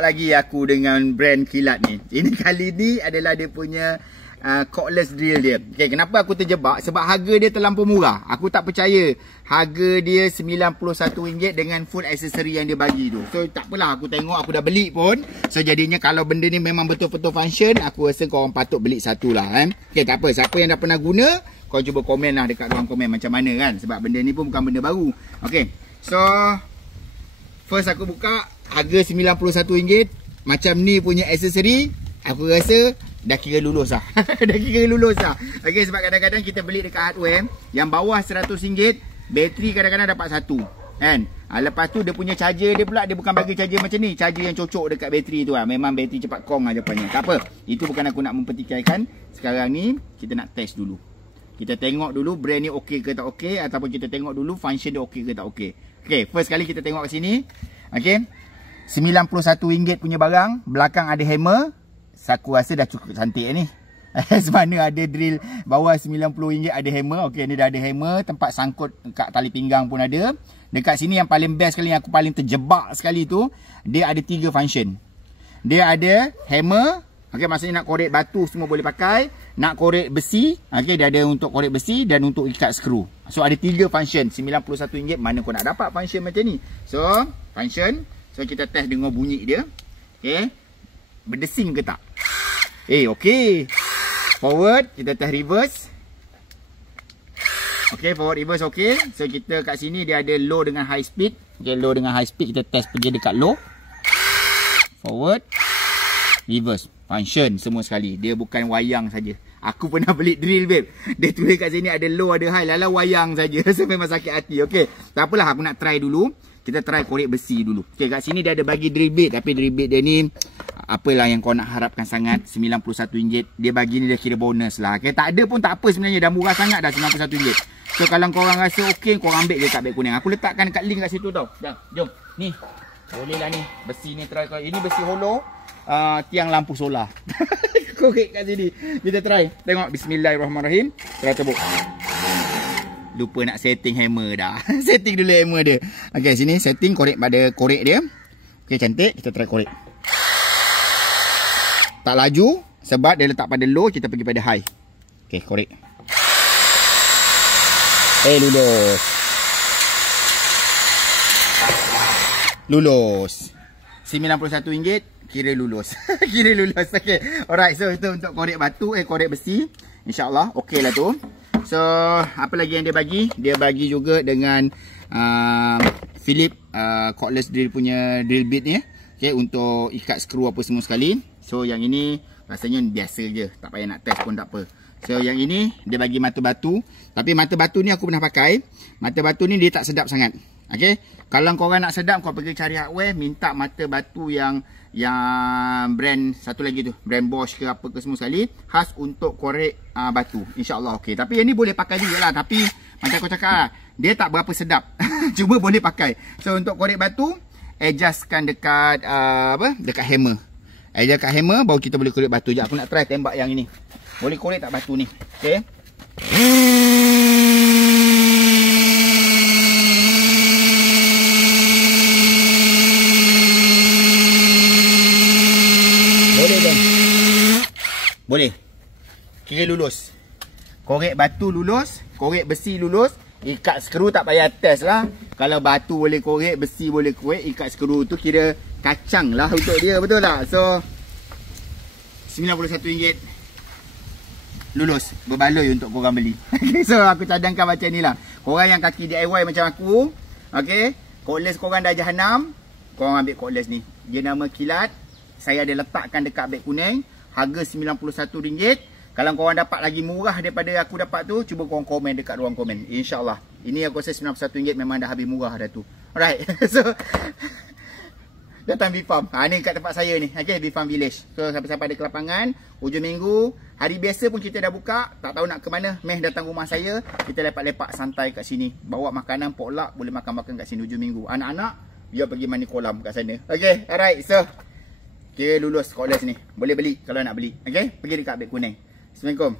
lagi aku dengan brand kilat ni. Ini kali ni adalah dia punya cordless drill dia. Okay, kenapa aku terjebak? Sebab harga dia terlampau murah. Aku tak percaya. Harga dia RM91 dengan full aksesori yang dia bagi tu. So tak apalah, aku tengok aku dah beli pun. So jadinya kalau benda ni memang betul-betul function, aku rasa korang patut beli satu lah Okay, tak apa. Siapa yang dah pernah guna, korang cuba komen lah dekat ruang komen macam mana kan. Sebab benda ni pun bukan benda baru. Okay, so first aku buka, harga RM91. Macam ni punya aksesori, aku rasa dah kira lulus lah. Dah kira lulus lah. Okay, sebab kadang-kadang kita beli dekat hardware yang bawah RM100, bateri kadang-kadang dapat satu kan. Lepas tu dia punya charger dia pula, dia bukan bagi charger macam ni, charger yang cocok dekat bateri tu lah. Memang bateri cepat kong lah jawapannya. Tak apa, itu bukan aku nak mempertikaikan. Sekarang ni kita nak test dulu. Kita tengok dulu brand ni okey ke tak okey, ataupun kita tengok dulu function dia okey ke tak okey. Okay, first kali kita tengok kat sini. Okay, RM91 punya barang, belakang ada hammer. Aku rasa dah cukup cantik ni. Semana ada drill bawah RM90 ada hammer. Okey, ni dah ada hammer, tempat sangkut kat tali pinggang pun ada. Dekat sini yang paling best sekali, yang aku paling terjebak sekali tu, dia ada 3 function. Dia ada hammer. Okey, maksudnya nak korek batu semua boleh pakai. Nak korek besi, okey, dia ada untuk korek besi dan untuk ikat skru. So ada 3 function. RM91, mana kau nak dapat function macam ni? So, function. So kita test dengar bunyi dia. Okey. Berdesing ke tak? Okey. Forward, kita test reverse. Okey, forward reverse okey. So kita kat sini dia ada low dengan high speed. Okey, low dengan high speed kita test pergi dekat low. Forward, reverse, function semua sekali. Dia bukan wayang saja. Aku pernah beli drill babe. Dia tulis kat sini ada low ada high, lala wayang saja. So memang sakit hati. Okey, tak apalah, aku nak try dulu. Kita try korek besi dulu. Okey, kat sini dia ada bagi drill bit, tapi drill bit dia ni apalah yang kau nak harapkan sangat. RM91. Dia bagi ni dia kira bonus lah. Okey, tak ada pun tak apa sebenarnya, dah murah sangat dah RM91. So kalau korang rasa okey, korang ambil je kat beg kuning. Aku letakkan kat link kat situ tau. Dah, jom. Ni. Boleh lah ni. Besi ni try kau. Ini besi hollow, tiang lampu solar. Korek kat sini. Kita try. Tengok, bismillahirrahmanirrahim. Try tebuk. Lupa nak setting hammer dah. Setting dulu hammer dia. Okey, sini setting korek pada korek dia. Okey, cantik. Kita try korek. Tak laju sebab dia letak pada low, kita pergi pada high. Okey, korek. Lulus. Lulus. RM91 kira lulus. Kira lulus. Okey. Alright, so itu untuk korek batu, korek besi. InsyaAllah okey lah tu. So, apa lagi yang dia bagi? Dia bagi juga dengan Philip cordless drill punya drill bit ni. Okay, untuk ikat skru apa semua sekali. So, yang ini rasanya biasa je. Tak payah nak test pun tak apa. So, yang ini dia bagi mata batu. Tapi mata batu ni aku pernah pakai. Mata batu ni dia tak sedap sangat. Okay, kalau korang nak sedap, kau pergi cari hardware, minta mata batu yang brand satu lagi tu, brand Bosch ke apa ke semua sekali, khas untuk korek batu. InsyaAllah okey. Tapi yang ni boleh pakai juga lah. Tapi macam aku cakap lah, dia tak berapa sedap. Cuma boleh pakai. So untuk korek batu, adjustkan dekat dekat hammer. Adjust kat hammer, baru kita boleh korek batu. Sekejap aku nak try tembak yang ini. Boleh korek tak batu ni? Okay. Boleh. Kira lulus. Korek batu lulus, korek besi lulus, ikat skru tak payah test lah. Kalau batu boleh korek, besi boleh korek, ikat skru tu kira kacang lah untuk dia, betul tak? So RM91 lulus, berbaloi untuk korang beli. So aku cadangkan macam ni lah. Korang yang kaki DIY macam aku, okay, cordless korang dah jahanam, korang ambil cordless ni. Dia nama Kilat. Saya ada letakkan dekat beg kuning. Harga RM91. Kalau korang dapat lagi murah daripada aku dapat tu, cuba korang komen dekat ruang komen. InsyaAllah. Ini aku rasa RM91 memang dah habis murah dah tu. Alright. So datang B-Farm. Ni kat tempat saya ni. Okay, B-Farm Village. So sampai-sampai ada ke lapangan. Hujung minggu. Hari biasa pun kita dah buka. Tak tahu nak ke mana. Meh datang rumah saya. Kita lepak-lepak santai kat sini. Bawa makanan potluck. Boleh makan-makan kat sini hujung minggu. Anak-anak, biar pergi mandi kolam kat sana. Okay, alright. So kira lulus cordless ni. Boleh beli kalau nak beli. Okay, pergi dekat beg kuning. Assalamualaikum.